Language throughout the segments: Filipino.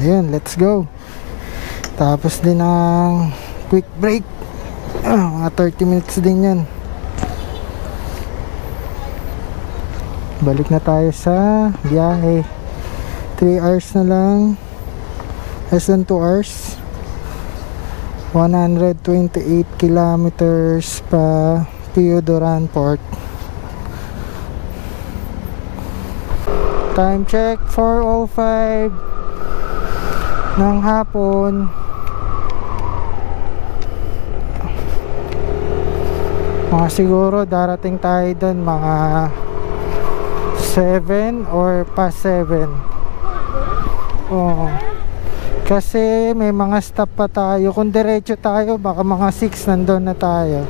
Ayun, let's go. Tapos din ang quick break. Mga 30 minutes din yan. Balik na tayo sa biyahe. 3 hours na lang. Less than 2 hours. 128 kilometers pa Piodoran Port. Time check 4:05 ng hapon. Mga siguro darating tayo doon mga 7 or past 7. Oo. Kasi may mga stop pa tayo. Kung diretso tayo, baka mga 6 nandun na tayo.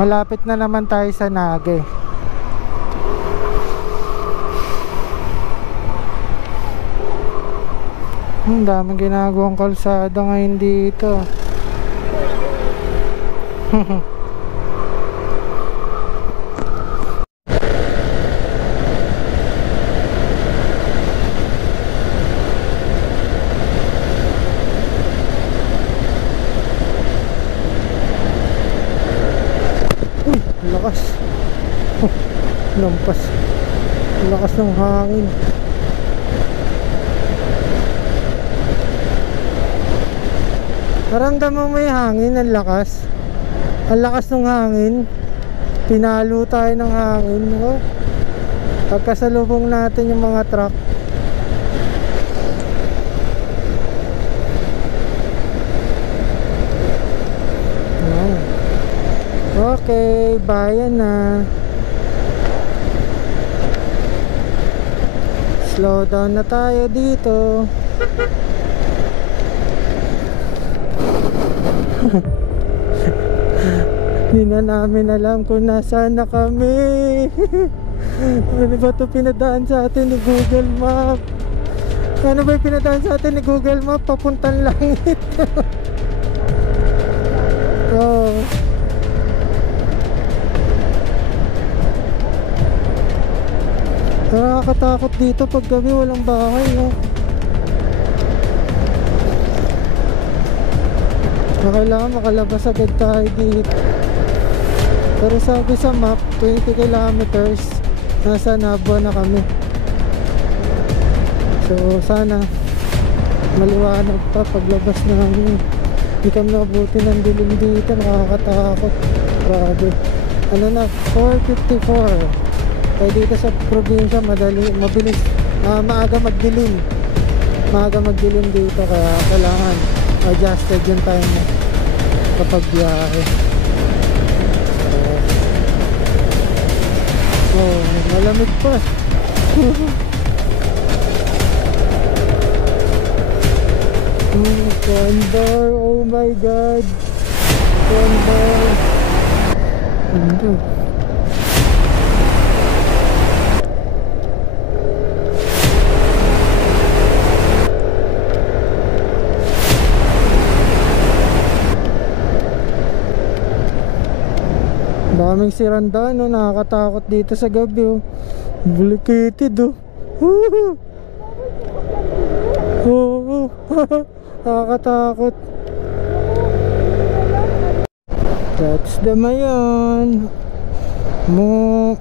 Malapit na naman tayo sa Naga. Ang daming ginagawang kalsada ngayon dito. Uy, lakas. Lampas. Lakas ng hangin. Naramdaman mo yung hangin, ang lakas. Ang lakas ng hangin. Pinalo tayo ng hangin, no? Pagkasalubong natin yung mga truck. Okay, bayan na. Slow down na tayo dito. Hindi na namin alam kung nasaan na kami. Ano ba ito pinadaan sa atin ni Google Map? Ano ba yung pinadaan sa atin ni Google Map? Papuntang langit. Oh. Nakakatakot dito pag gabi walang bahay, no? Kailangan makalabas agad tayo dito. Pero sabi sa map 20 kilometers nasa Nabwa na kami. So sana maliwanag pa paglabas namin. Hindi kami nabuti ng dilim dito. Nakakatakot. Grabe. Ano na, 4:54. Kaya dito sa probinsya mabilis, maaga magdilim. Maaga magdilim dito kaya kailangan adjusted yung time mo kapag biyahe. Oh, malamig pa. Condor, oh my god. Condor. Condor. Daming siranda, no? Nakakatakot dito sa gabi, oh. Bulikated, oh. Oh. Nakakatakot. That's the mayon mo.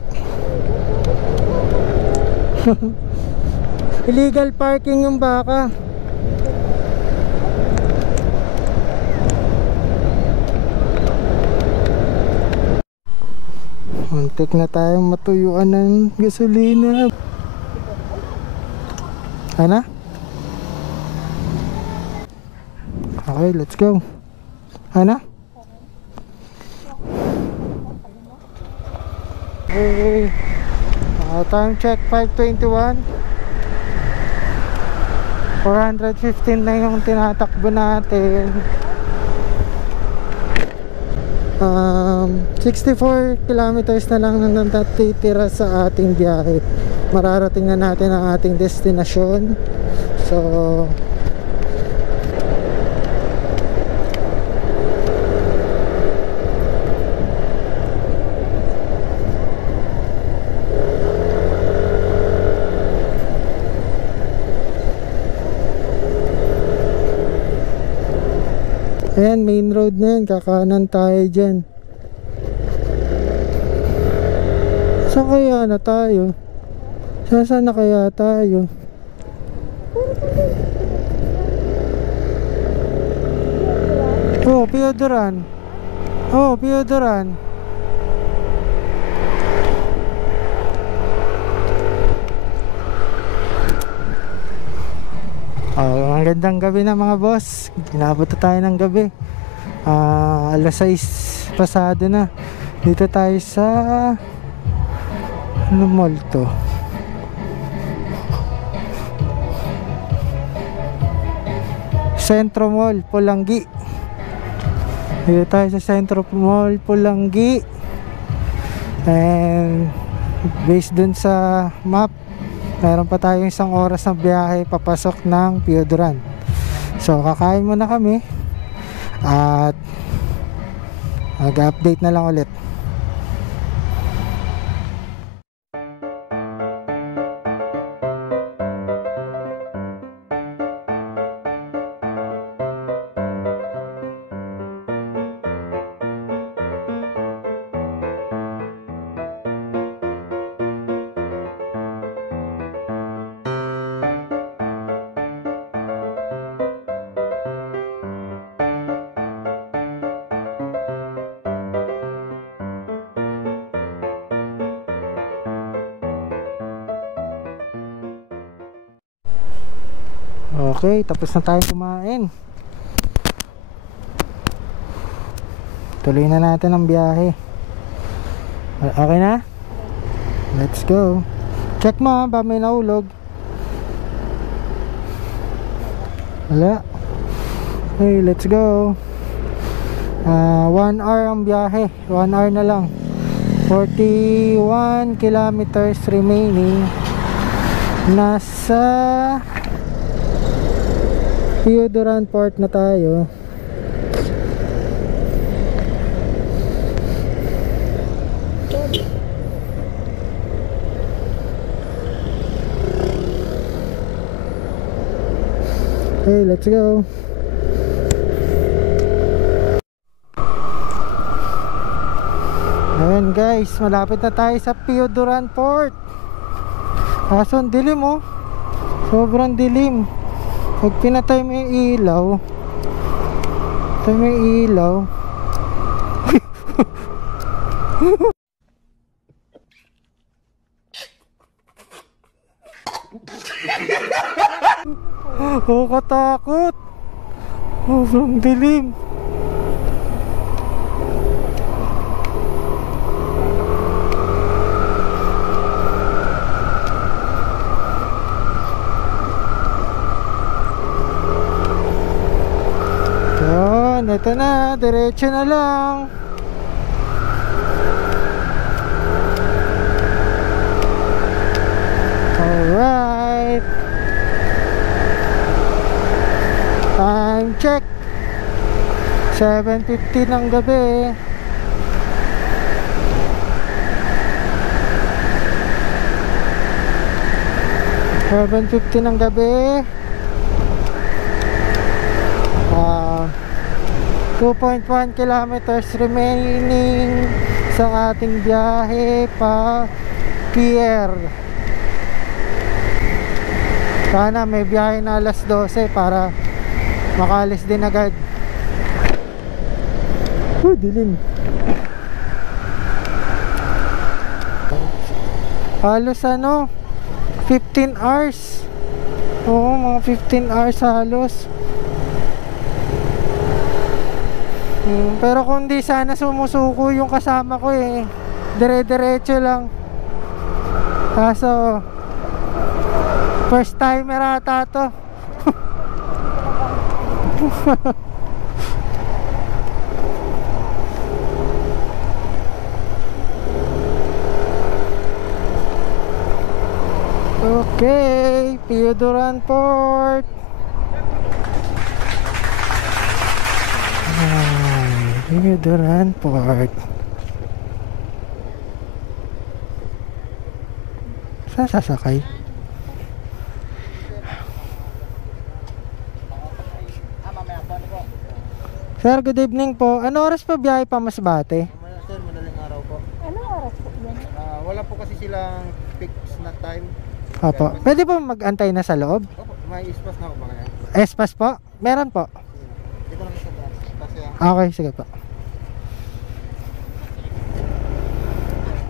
Illegal parking yung baka. Muntik na tayong matuyuan ng gasolina. Ano? Okay, let's go. Ano? Okay. Time check 5:21. 415 na yung tinatakbo natin. 64 kilometers na lang nang natitira sa ating biyahe. Mararating na natin ang ating destinasyon. So Ayan, main road na yan. Kakanan tayo dyan. Saan kaya na tayo? Saan na kaya tayo? Oh, Piodoran. Oh, Piodoran. Oh, magandang gabi na mga boss. Inabot na tayo ng gabi. Alas 6 pasado na. Dito tayo sa ano mall to? Centro Mall, Pulangi. Dito tayo sa Centro Mall, Pulangi. And based dun sa map, meron pa tayong 1 oras na biyahe papasok ng Piodoran. So kakain muna kami at mag-update na lang ulit. Okay, tapos na tayo kumain. Tuloy na natin ang biyahe. Okay na? Let's go. Check mo ba may nahulog? Wala. Okay, let's go. 1 hour ang biyahe. 1 hour na lang. 41 kilometers remaining. Nasa Piodoran Port na tayo. Okay, let's go. Ayan guys, malapit na tayo sa Piodoran Port. Kaso ang dilim oh. Sobrang dilim. Pag pinatay mo yung ilaw, patay mo yung ilaw. Oh, katakot. Sobrang dilim. Ito na, diretso na lang. Alright. Time check 7:50 ng gabi. ng gabi. 2.1 kilometers remaining sa ating biyahe pa Pierre. Sana may biyahe na alas 12 para makalis din agad. Dilim. Halos 15 hours. Oo, mga 15 hours halos. Pero kung di sana sumusuko yung kasama ko dire-diretso lang. Kaso first timer ata to. Okay, Piodoran Port. Piodoran Port. Saan sasakay? Sir, good evening po. Ano oras pa biyahe pa Masbate? Sir, madaling araw po. Anong oras po yan? Wala po kasi silang fixed na time. Opo. Pwede po mag-antay na sa loob? Opo, may ispas na ako ba kaya? Espas po? Meron po. Dito lang sa taas. Kasi Okay, sige po.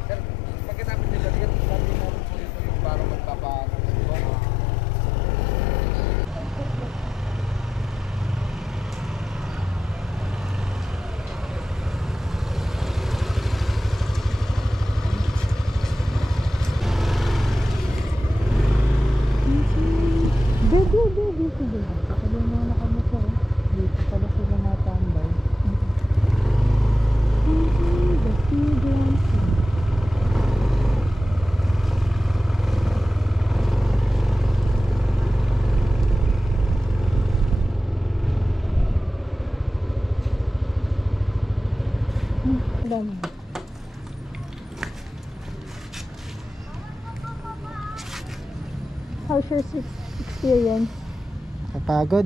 sir, pagkatapos nila, dito natin natin po yung para magpapaano. Dito. Sabi mo na kami po. Dito pala sila natambay. The students. Dami. How's your experience? Kapagod.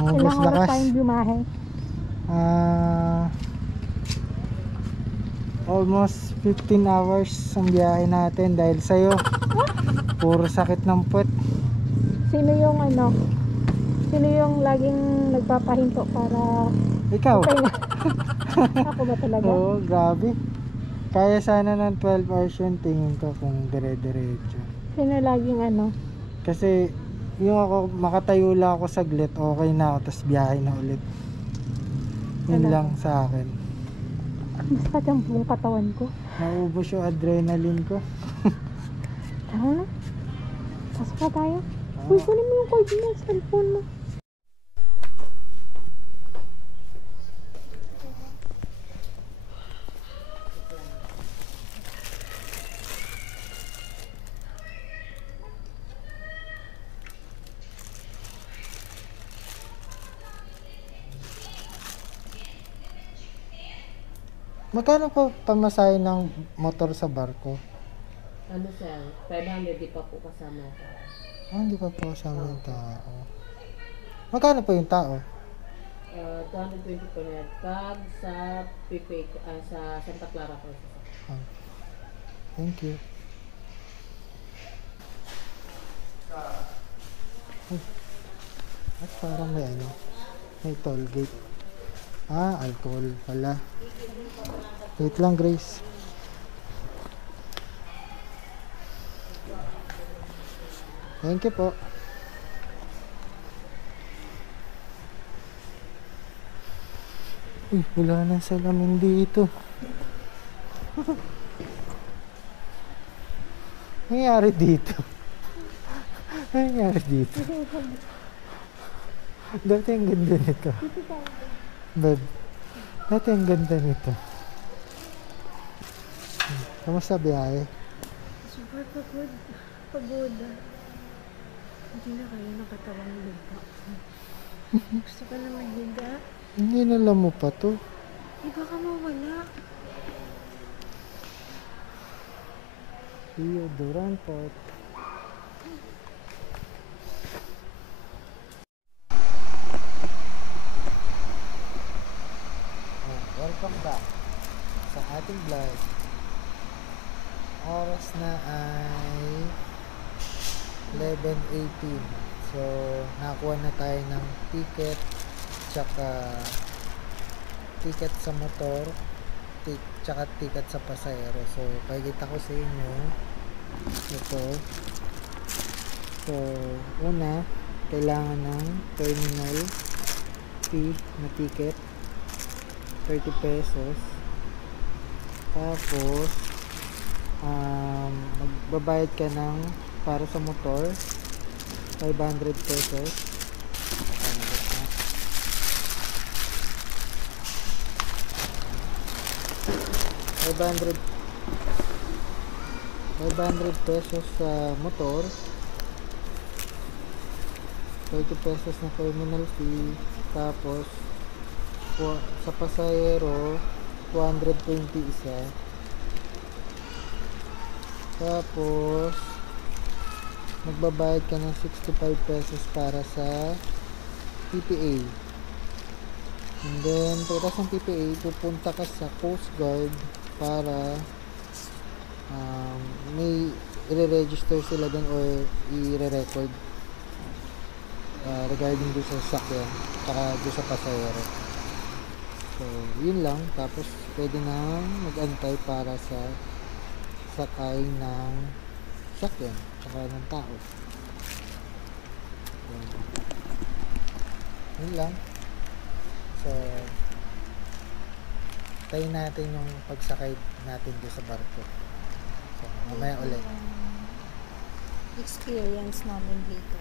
Ubus Ilang oras lakas. tayong bumahe? Almost 15 hours ang biyahe natin dahil sa'yo. Puro sakit ng puwet. Sino yung ano? Sino yung laging nagpapahinto para Ikaw? pahinga? Ako ba talaga? Oo, grabe. Kaya sana ng 12 hours yung tingin ko kung dire-diretso. Sino laging ano? Kasi yung ako, makatayo lang ako saglit, okay na ako, tapos biyahe na ulit. Yun Talaga? lang sa akin. Masakit ang buong katawan ko. Naubos yung adrenaline ko. Tara na. Pasok pa tayo. Uy, kunin mo yung cord mo, cellphone mo. Magkano po pamasahe ng motor sa barko? Ano sir, 500 di pa po kasama ko. Hindi pa po kasama yung tao. Magkano po yung tao? 220 po na tag sa PP, sa Santa Clara po. Thank you. At parang may ano, may toll gate. Alcohol pala. Wait lang, Grace. Thank you po. Uy, wala na salamin dito. Nangyari dito? Nangyari dito? Dati ang ganda nito. Babe, dati ang ganda nito. Kamusta biyahe? Super pagod. Pagod. Hindi na kayo nakatawang lupa. Gusto ka na maghiga? Hindi na alam mo pa to. Iba ka mawala. Rio Duran Port. Welcome back sa ating vlog. Oras na ay 11:18. So, nakakuha na tayo ng ticket tsaka ticket sa motor, tsaka ticket sa pasahero. So, pakikita ko sa inyo ito. So, una, kailangan ng terminal fee na ticket, 30 pesos. Tapos magbabayad ka ng para sa motor 500 pesos. 500 pesos sa motor, 30 pesos na terminal fee, tapos sa pasahero 220 isa, tapos magbabayad ka ng 65 pesos para sa PPA. And then, pagkatapos ng PPA, pupunta ka sa Coast Guard para may i-register sila dun or i-record regarding doon sa sasakyan saka doon sa pasahero. So, yun lang. Tapos, pwede na mag-antay para sa sakay ng sasakyan saka ng tao. So, yun lang. So, tayo natin yung pagsakay natin doon sa barko. So, mamaya ulit. Experience namin dito.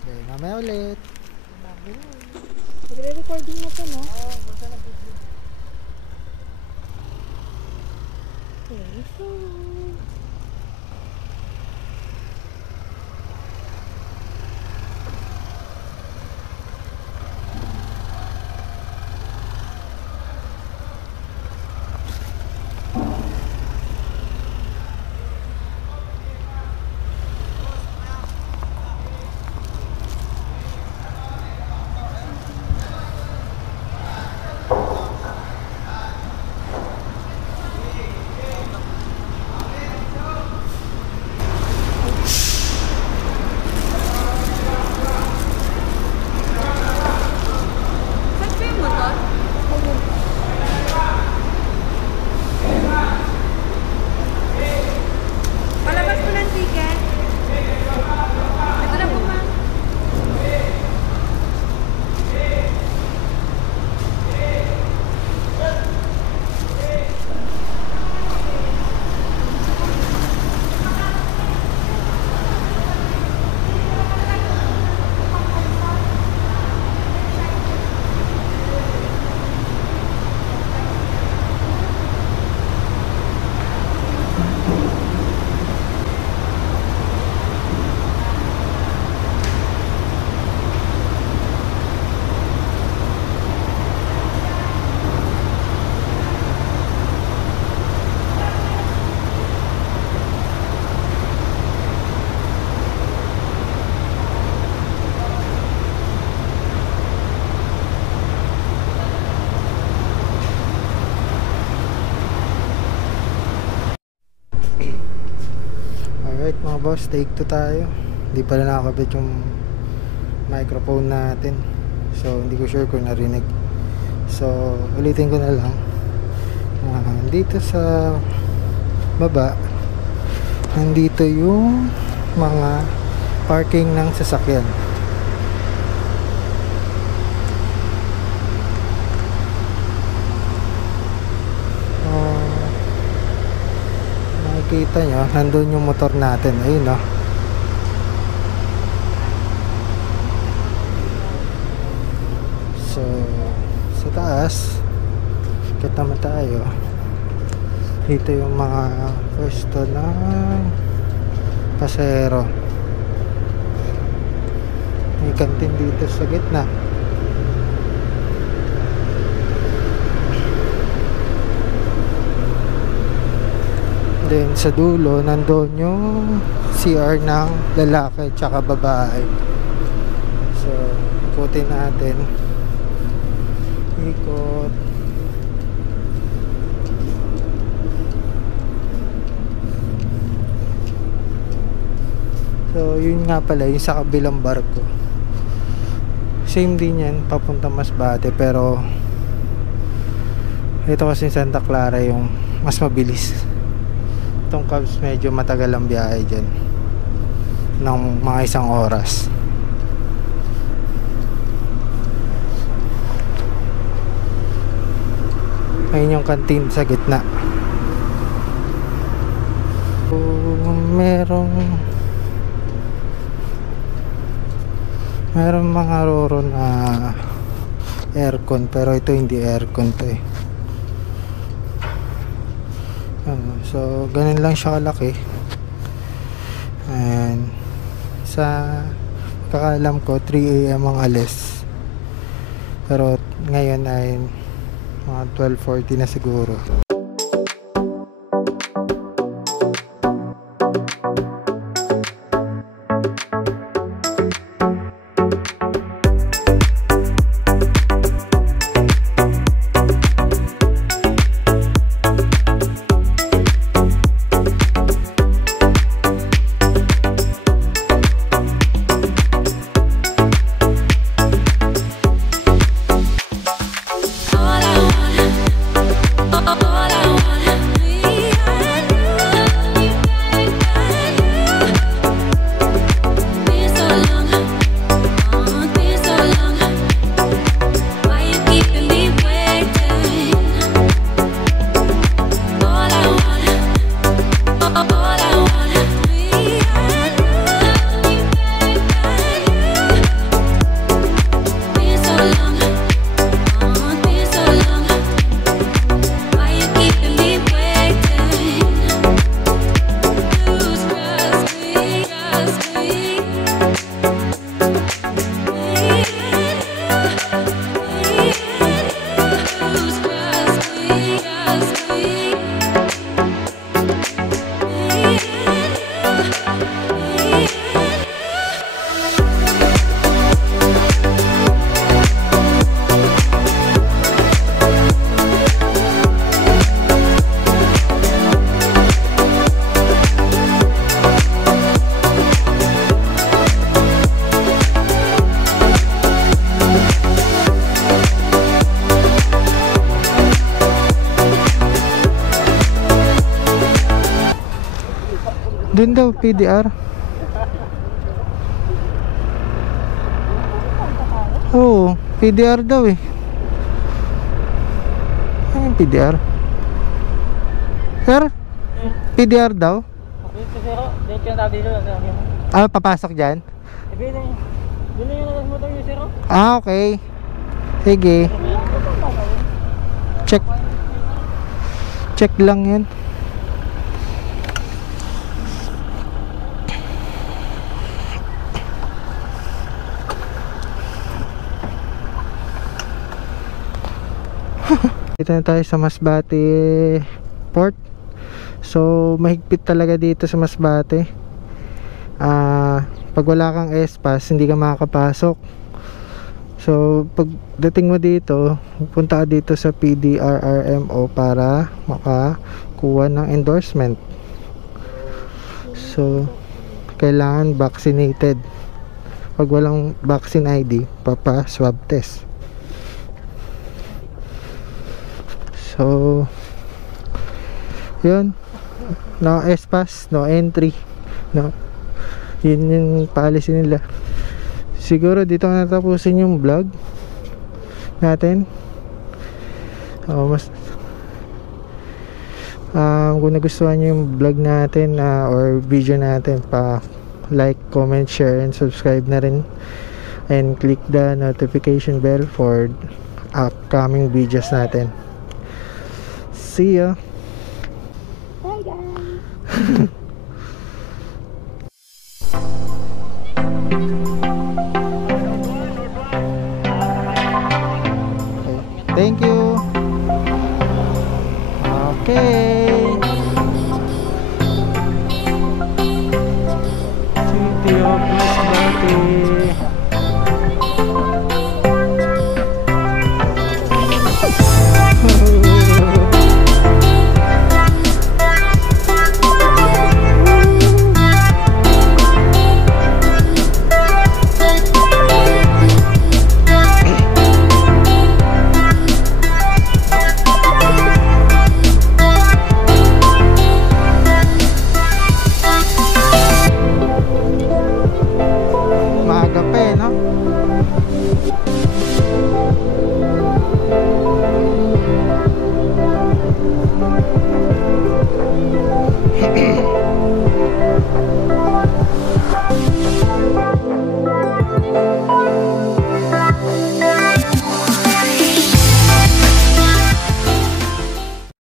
Okay, mamaya ulit. Nagre-recording na to, no? Oo, basta na video. Okay. Palabas mo ng ticket. Ito na po, ma'am. Alright mga boss, take 2 tayo. Hindi pala nakakabit yung microphone natin. So, hindi ko sure kung narinig. So, ulitin ko na lang. Dito sa baba, nandito yung mga parking ng sasakyan. Nakikita nyo, nandun yung motor natin. Ayun, no? So, sa taas, ikot naman tayo. Dito yung mga pwesto ng pasahero. May kantin dito sa gitna. Then sa dulo, nandun yung CR ng lalaki tsaka babae. So, ikutin natin. Ikot. So, yun nga pala, yung sa kabilang barko. Same din yan, papunta Masbate, pero ito kasi Santa Clara yung mas mabilis. Itong Cubs medyo matagal ang biyahe dyan ng mga 1 oras. Ayun yung kantin sa gitna. So, merong mga roro na aircon, pero ito hindi aircon to eh. So ganun lang siya kalaki. And sa kakaalam ko 3 AM ang alis, pero ngayon ay mga 12:40 na siguro. Doon daw, PDR. Oo, PDR daw eh. Ano yung PDR? Sir? PDR daw? Ah, papasok dyan? Ah, okay. Sige. Check lang yan. Dito na tayo sa Masbate Port. So mahigpit talaga dito sa Masbate. Pag wala kang S-Pass hindi ka makakapasok. So pagdating mo dito, pupunta ka dito sa PDRRMO para makakuha ng endorsement. So kailangan vaccinated. Pag walang vaccine ID, papa swab test. So yun, no S-Pass, no entry, no. Yun yung policy nila. Siguro dito na natapusin yung vlog natin. Kung nagustuhan nyo yung vlog natin or video natin, pa like, comment, share, and subscribe na rin, and click the notification bell for upcoming videos natin. See ya. Bye guys. Thank you. Okay.